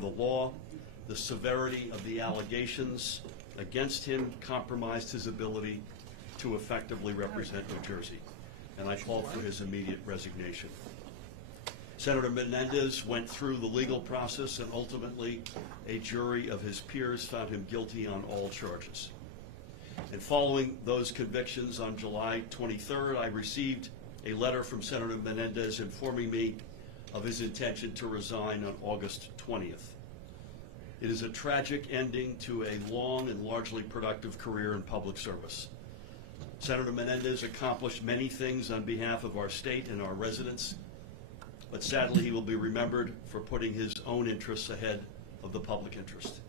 the law. The severity of the allegations against him compromised his ability to effectively represent New Jersey, and I call for his immediate resignation. Senator Menendez went through the legal process, and ultimately a jury of his peers found him guilty on all charges. And following those convictions on July 23rd, I received a letter from Senator Menendez informing me of his intention to resign on August 20th. It is a tragic ending to a long and largely productive career in public service. Senator Menendez accomplished many things on behalf of our state and our residents, but sadly he will be remembered for putting his own interests ahead of the public interest.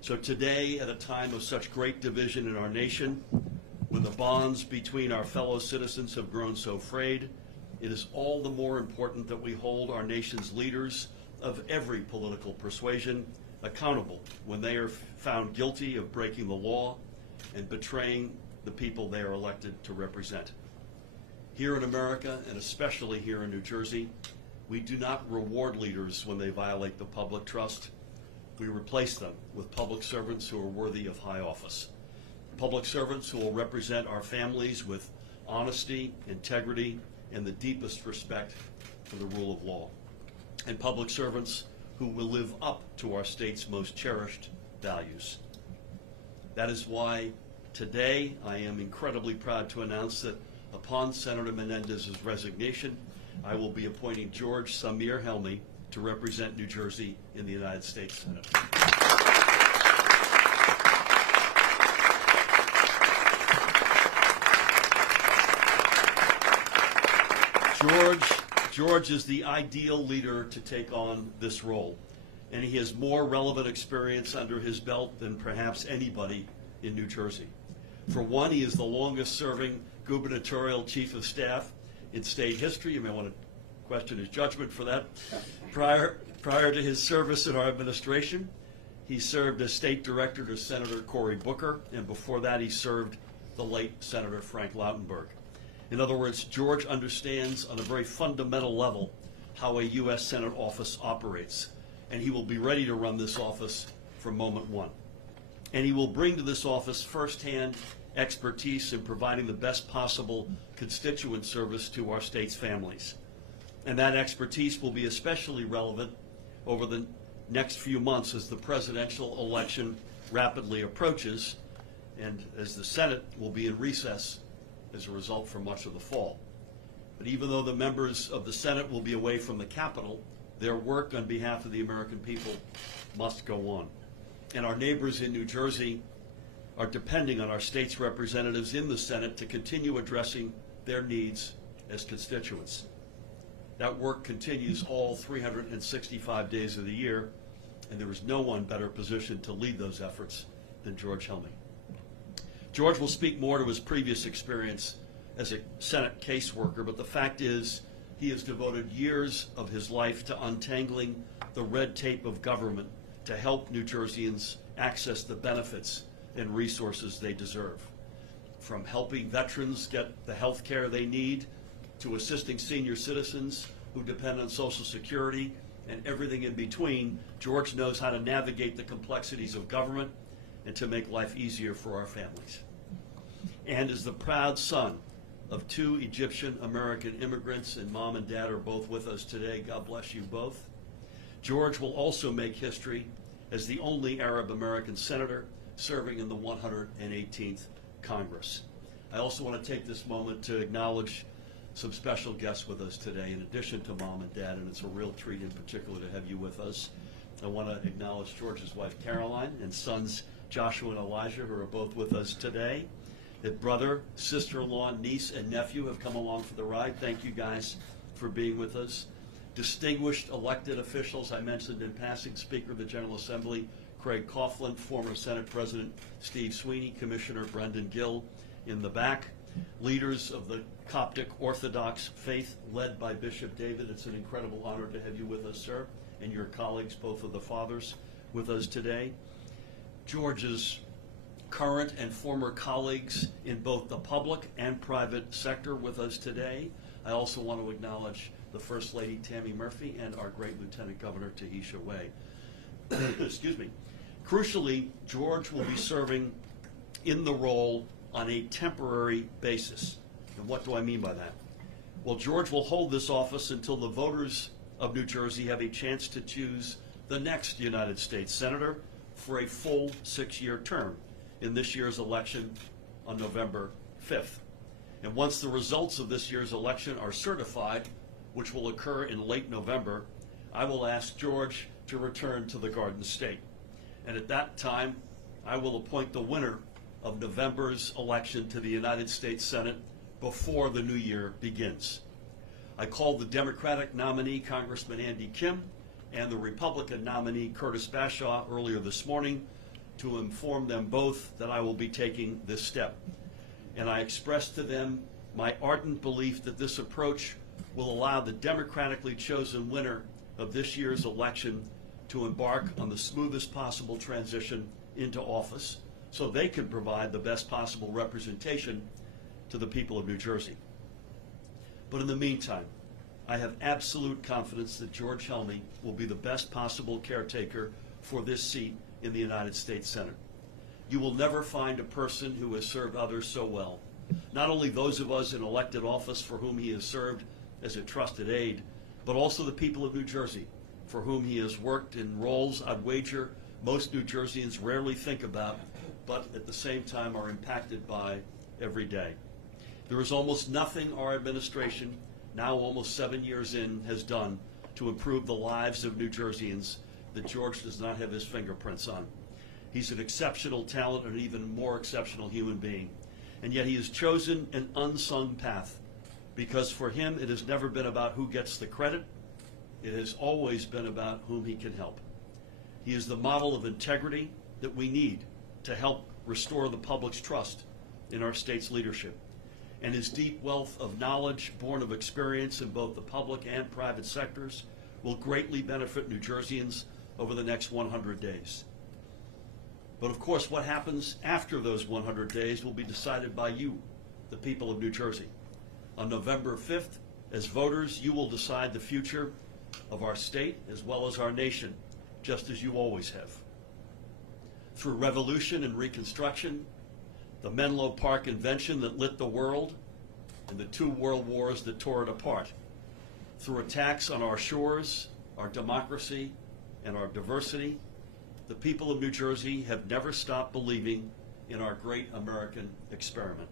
So today, at a time of such great division in our nation, when the bonds between our fellow citizens have grown so frayed, it is all the more important that we hold our nation's leaders of every political persuasion accountable when they are found guilty of breaking the law and betraying the people they are elected to represent. Here in America, and especially here in New Jersey, we do not reward leaders when they violate the public trust. We replace them with public servants who are worthy of high office. Public servants who will represent our families with honesty, integrity, and the deepest respect for the rule of law. And public servants who will live up to our state's most cherished values. That is why today I am incredibly proud to announce that upon Senator Menendez's resignation, I will be appointing George Helmy to represent New Jersey in the United States Senate. George is the ideal leader to take on this role, and he has more relevant experience under his belt than perhaps anybody in New Jersey. For one, he is the longest-serving gubernatorial chief of staff in state history. You may want to question his judgment for that. Prior to his service in our administration, he served as state director to Senator Cory Booker, and before that he served the late Senator Frank Lautenberg. In other words, George understands on a very fundamental level how a U.S. Senate office operates, and he will be ready to run this office from moment one. And he will bring to this office firsthand expertise in providing the best possible constituent service to our state's families. And that expertise will be especially relevant over the next few months as the presidential election rapidly approaches and as the Senate will be in recess as a result for much of the fall. But even though the members of the Senate will be away from the Capitol, their work on behalf of the American people must go on. And our neighbors in New Jersey are depending on our state's representatives in the Senate to continue addressing their needs as constituents. That work continues all 365 days of the year, and there is no one better positioned to lead those efforts than George Helmy. George will speak more to his previous experience as a Senate caseworker, but the fact is he has devoted years of his life to untangling the red tape of government to help New Jerseyans access the benefits and resources they deserve. From helping veterans get the health care they need, to assisting senior citizens who depend on Social Security, and everything in between, George knows how to navigate the complexities of government and to make life easier for our families. And as the proud son of two Egyptian-American immigrants, and mom and dad are both with us today, God bless you both, George will also make history as the only Arab-American senator serving in the 118th Congress. I also want to take this moment to acknowledge some special guests with us today, in addition to mom and dad, and it's a real treat in particular to have you with us. I want to acknowledge George's wife, Caroline, and sons, Joshua and Elijah, who are both with us today. His brother, sister-in-law, niece, and nephew have come along for the ride. Thank you guys for being with us. Distinguished elected officials, I mentioned in passing, Speaker of the General Assembly, Craig Coughlin, former Senate President Steve Sweeney, Commissioner Brendan Gill in the back, leaders of the Coptic Orthodox faith led by Bishop David. It's an incredible honor to have you with us, sir, and your colleagues, both of the fathers, with us today. George's current and former colleagues in both the public and private sector with us today. I also want to acknowledge the First Lady Tammy Murphy and our great Lieutenant Governor Tahisha Way. Excuse me. Crucially, George will be serving in the role on a temporary basis. And what do I mean by that? Well, George will hold this office until the voters of New Jersey have a chance to choose the next United States Senator for a full 6-year term in this year's election on November 5th. And once the results of this year's election are certified, which will occur in late November, I will ask George to return to the Garden State. And at that time, I will appoint the winner of November's election to the United States Senate before the new year begins. I called the Democratic nominee, Congressman Andy Kim, and the Republican nominee, Curtis Bashaw, earlier this morning to inform them both that I will be taking this step. And I expressed to them my ardent belief that this approach will allow the democratically chosen winner of this year's election to embark on the smoothest possible transition into office so they can provide the best possible representation to the people of New Jersey. But in the meantime, I have absolute confidence that George Helmy will be the best possible caretaker for this seat in the United States Senate. You will never find a person who has served others so well. Not only those of us in elected office for whom he has served as a trusted aide, but also the people of New Jersey for whom he has worked in roles I'd wager most New Jerseyans rarely think about, but at the same time are impacted by every day. There is almost nothing our administration, now almost 7 years in, has done to improve the lives of New Jerseyans that George does not have his fingerprints on. He's an exceptional talent and an even more exceptional human being. And yet he has chosen an unsung path because for him it has never been about who gets the credit. It has always been about whom he can help. He is the model of integrity that we need to help restore the public's trust in our state's leadership. And his deep wealth of knowledge, born of experience in both the public and private sectors, will greatly benefit New Jerseyans over the next 100 days. But of course, what happens after those 100 days will be decided by you, the people of New Jersey. On November 5th, as voters, you will decide the future of our state as well as our nation, just as you always have. Through revolution and reconstruction, the Menlo Park invention that lit the world, and the 2 world wars that tore it apart. Through attacks on our shores, our democracy, and our diversity, the people of New Jersey have never stopped believing in our great American experiment.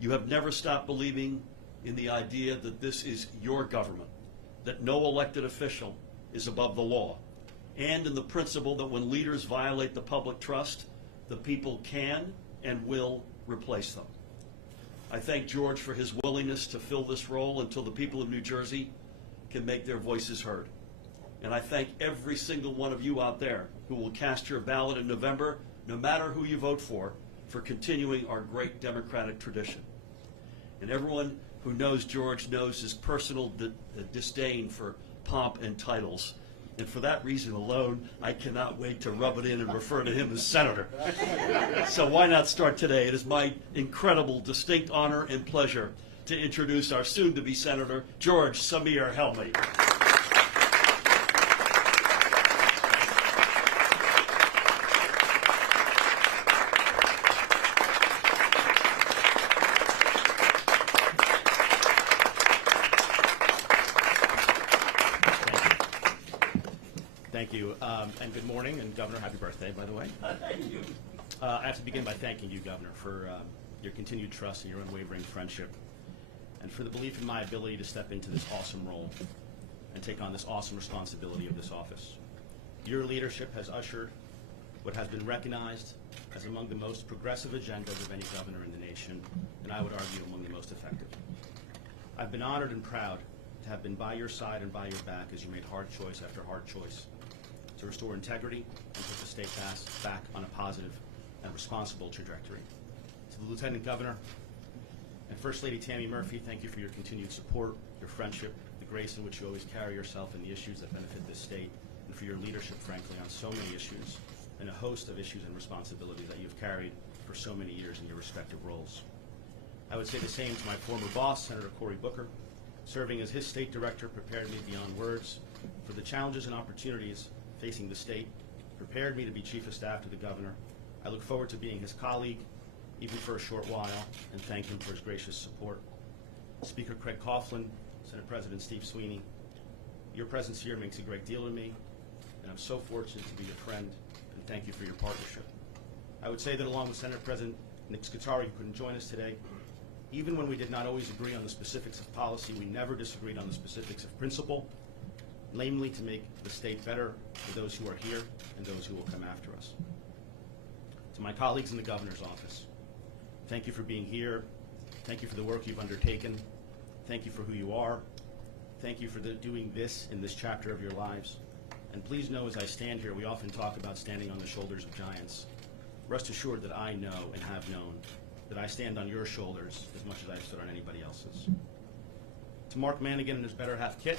You have never stopped believing in the idea that this is your government, that no elected official is above the law, and in the principle that when leaders violate the public trust, the people can and will replace them. I thank George for his willingness to fill this role until the people of New Jersey can make their voices heard. And I thank every single one of you out there who will cast your ballot in November, no matter who you vote for continuing our great democratic tradition. And everyone who knows George knows his personal disdain for pomp and titles. And for that reason alone, I cannot wait to rub it in and refer to him as Senator. So why not start today? It is my incredible, distinct honor and pleasure to introduce our soon-to-be Senator, George Samir Helmy. Thank you, and good morning, and Governor, happy birthday, by the way. Thank you. I have to begin by thanking you, Governor, for your continued trust and your unwavering friendship, and for the belief in my ability to step into this awesome role and take on this awesome responsibility of this office. Your leadership has ushered what has been recognized as among the most progressive agendas of any governor in the nation, and I would argue among the most effective. I've been honored and proud to have been by your side and by your back as you made hard choice after hard choice to restore integrity and put the state back on a positive and responsible trajectory. To the Lieutenant Governor and First Lady Tammy Murphy, thank you for your continued support, your friendship, the grace in which you always carry yourself in the issues that benefit this state, and for your leadership, frankly, on so many issues and a host of issues and responsibilities that you've carried for so many years in your respective roles. I would say the same to my former boss, Senator Cory Booker. Serving as his state director prepared me beyond words for the challenges and opportunities facing the state prepared me to be Chief of Staff to the Governor. I look forward to being his colleague, even for a short while, and thank him for his gracious support. Speaker Craig Coughlin, Senate President Steve Sweeney, your presence here makes a great deal to me, and I'm so fortunate to be your friend, and thank you for your partnership. I would say that along with Senate President Nick Scutari, who couldn't join us today, even when we did not always agree on the specifics of policy, we never disagreed on the specifics of principle, namely to make the state better for those who are here and those who will come after us. To my colleagues in the Governor's office, thank you for being here. Thank you for the work you've undertaken. Thank you for who you are. Thank you for doing this in this chapter of your lives. And please know, as I stand here, we often talk about standing on the shoulders of giants. Rest assured that I know and have known that I stand on your shoulders as much as I've stood on anybody else's. To Mark Manigan and his Better Half Kit,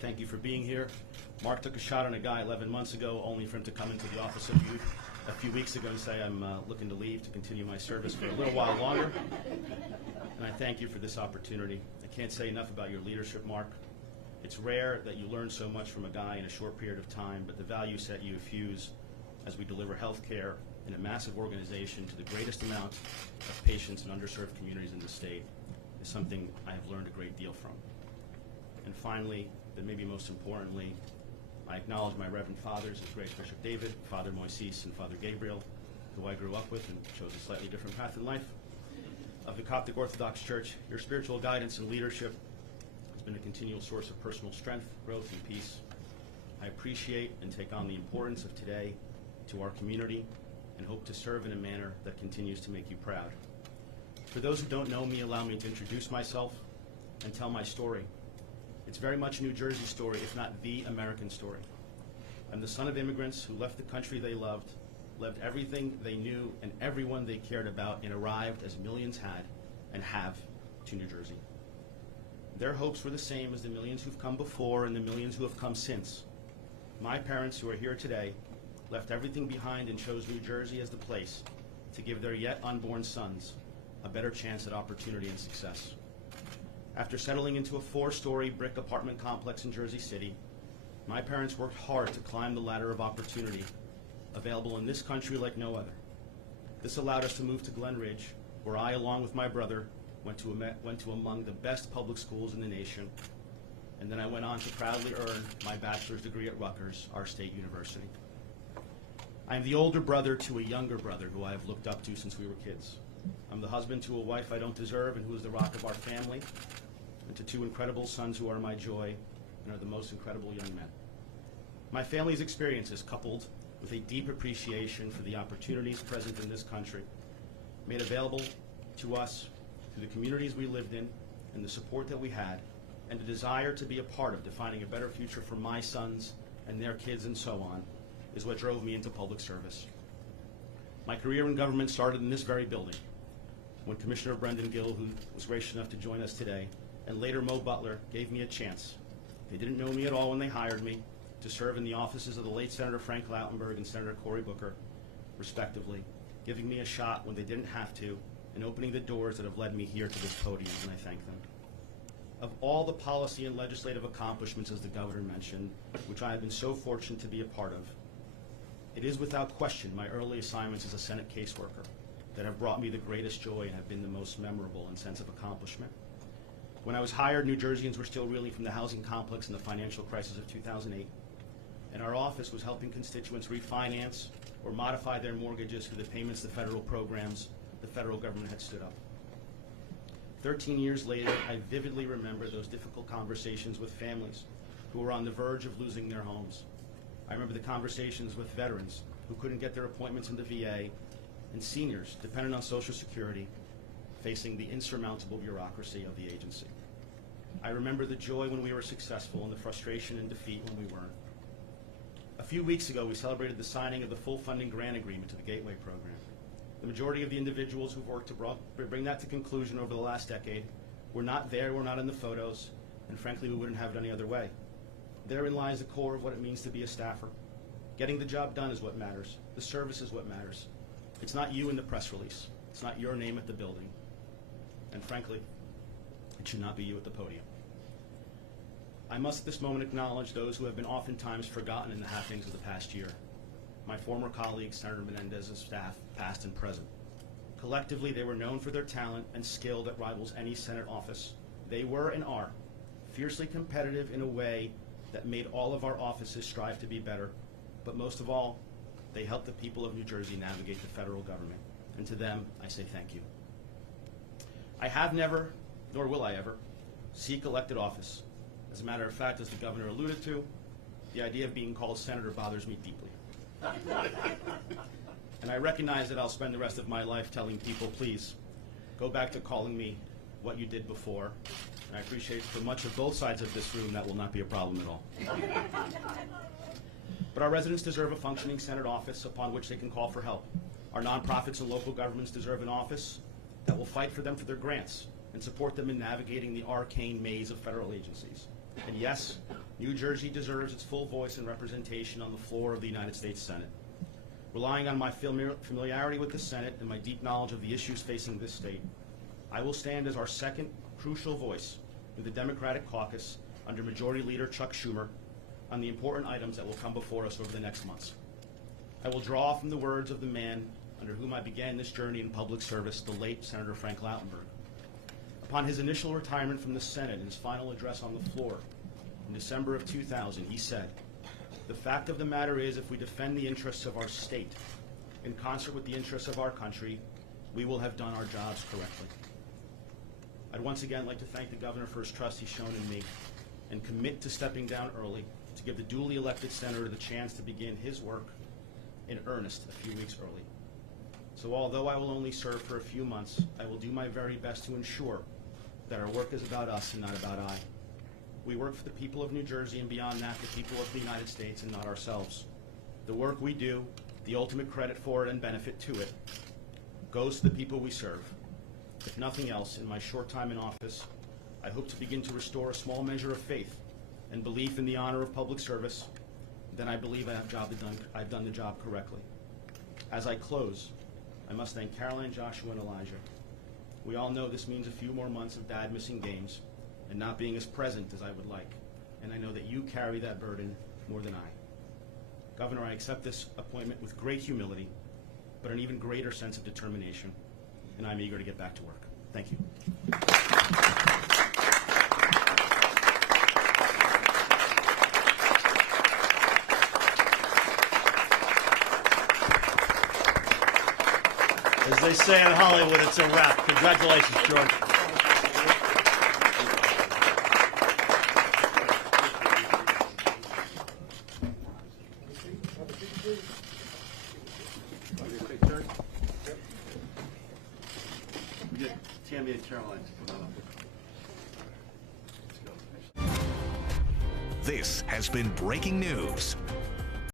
thank you for being here. Mark took a shot on a guy 11 months ago, only for him to come into the Office of Youth a few weeks ago and say, I'm looking to leave to continue my service for a little while longer. And I thank you for this opportunity. I can't say enough about your leadership, Mark. It's rare that you learn so much from a guy in a short period of time, but the value set you infuse as we deliver health care in a massive organization to the greatest amount of patients in underserved communities in the state is something I have learned a great deal from. And finally, but maybe most importantly, I acknowledge my Reverend Fathers of Grace Bishop David, Father Moises, and Father Gabriel, who I grew up with and chose a slightly different path in life. Of the Coptic Orthodox Church, your spiritual guidance and leadership has been a continual source of personal strength, growth, and peace. I appreciate and take on the importance of today to our community and hope to serve in a manner that continues to make you proud. For those who don't know me, allow me to introduce myself and tell my story. It's very much a New Jersey story, if not the American story. I'm the son of immigrants who left the country they loved everything they knew and everyone they cared about, and arrived, as millions had and have, to New Jersey. Their hopes were the same as the millions who've come before and the millions who have come since. My parents, who are here today, left everything behind and chose New Jersey as the place to give their yet unborn sons a better chance at opportunity and success. After settling into a 4-story brick apartment complex in Jersey City, my parents worked hard to climb the ladder of opportunity available in this country like no other. This allowed us to move to Glen Ridge, where I, along with my brother, went to among the best public schools in the nation, and then I went on to proudly earn my bachelor's degree at Rutgers, our state university. I am the older brother to a younger brother who I have looked up to since we were kids. I'm the husband to a wife I don't deserve and who is the rock of our family, and to 2 incredible sons who are my joy and are the most incredible young men. My family's experiences, coupled with a deep appreciation for the opportunities present in this country, made available to us through the communities we lived in and the support that we had, and a desire to be a part of defining a better future for my sons and their kids and so on, is what drove me into public service. My career in government started in this very building, when Commissioner Brendan Gill, who was gracious enough to join us today, and later Mo Butler, gave me a chance. They didn't know me at all when they hired me to serve in the offices of the late Senator Frank Lautenberg and Senator Cory Booker, respectively, giving me a shot when they didn't have to, and opening the doors that have led me here to this podium, and I thank them. Of all the policy and legislative accomplishments, as the Governor mentioned, which I have been so fortunate to be a part of, it is without question my early assignments as a Senate caseworker that have brought me the greatest joy and have been the most memorable and sense of accomplishment. When I was hired, New Jerseyans were still reeling from the housing complex and the financial crisis of 2008, and our office was helping constituents refinance or modify their mortgages through the payments to federal programs the federal government had stood up. 13 years later, I vividly remember those difficult conversations with families who were on the verge of losing their homes. I remember the conversations with veterans who couldn't get their appointments in the VA, and seniors dependent on Social Security facing the insurmountable bureaucracy of the agency. I remember the joy when we were successful and the frustration and defeat when we weren't. A few weeks ago, we celebrated the signing of the full funding grant agreement to the Gateway program. The majority of the individuals who've worked to bring that to conclusion over the last decade were not there, were not in the photos, and frankly, we wouldn't have it any other way. Therein lies the core of what it means to be a staffer. Getting the job done is what matters. The service is what matters. It's not you in the press release. It's not your name at the building. And frankly, it should not be you at the podium. I must at this moment acknowledge those who have been oftentimes forgotten in the happenings of the past year. My former colleague, Senator Menendez's staff, past and present. Collectively, they were known for their talent and skill that rivals any Senate office. They were and are fiercely competitive in a way that made all of our offices strive to be better. But most of all, they helped the people of New Jersey navigate the federal government. And to them, I say thank you. I have never, nor will I ever, seek elected office. As a matter of fact, as the governor alluded to, the idea of being called senator bothers me deeply. And I recognize that I'll spend the rest of my life telling people, please, go back to calling me what you did before. And I appreciate for much of both sides of this room that will not be a problem at all. But our residents deserve a functioning Senate office upon which they can call for help. Our nonprofits and local governments deserve an office that will fight for them for their grants and support them in navigating the arcane maze of federal agencies. And yes, New Jersey deserves its full voice and representation on the floor of the United States Senate. Relying on my familiarity with the Senate and my deep knowledge of the issues facing this state, I will stand as our second crucial voice in the Democratic caucus under Majority Leader Chuck Schumer on the important items that will come before us over the next months. I will draw from the words of the man under whom I began this journey in public service, the late Senator Frank Lautenberg. Upon his initial retirement from the Senate in his final address on the floor in December of 2000, he said, "The fact of the matter is, if we defend the interests of our state in concert with the interests of our country, we will have done our jobs correctly." I'd once again like to thank the governor for his trust he's shown in me and commit to stepping down early to give the duly elected senator the chance to begin his work in earnest a few weeks early. So although I will only serve for a few months, I will do my very best to ensure that our work is about us and not about I. We work for the people of New Jersey, and beyond that, the people of the United States and not ourselves. The work we do, the ultimate credit for it and benefit to it, goes to the people we serve. If nothing else, in my short time in office, I hope to begin to restore a small measure of faith and belief in the honor of public service. Then I believe I've done the job correctly. As I close, I must thank Caroline, Joshua, and Elijah. We all know this means a few more months of Dad missing games and not being as present as I would like. And I know that you carry that burden more than I. Governor, I accept this appointment with great humility, but an even greater sense of determination, and I'm eager to get back to work. Thank you. As they say in Hollywood, it's a wrap. Congratulations, George. We get Tammy and Caroline to come on up. This has been breaking news.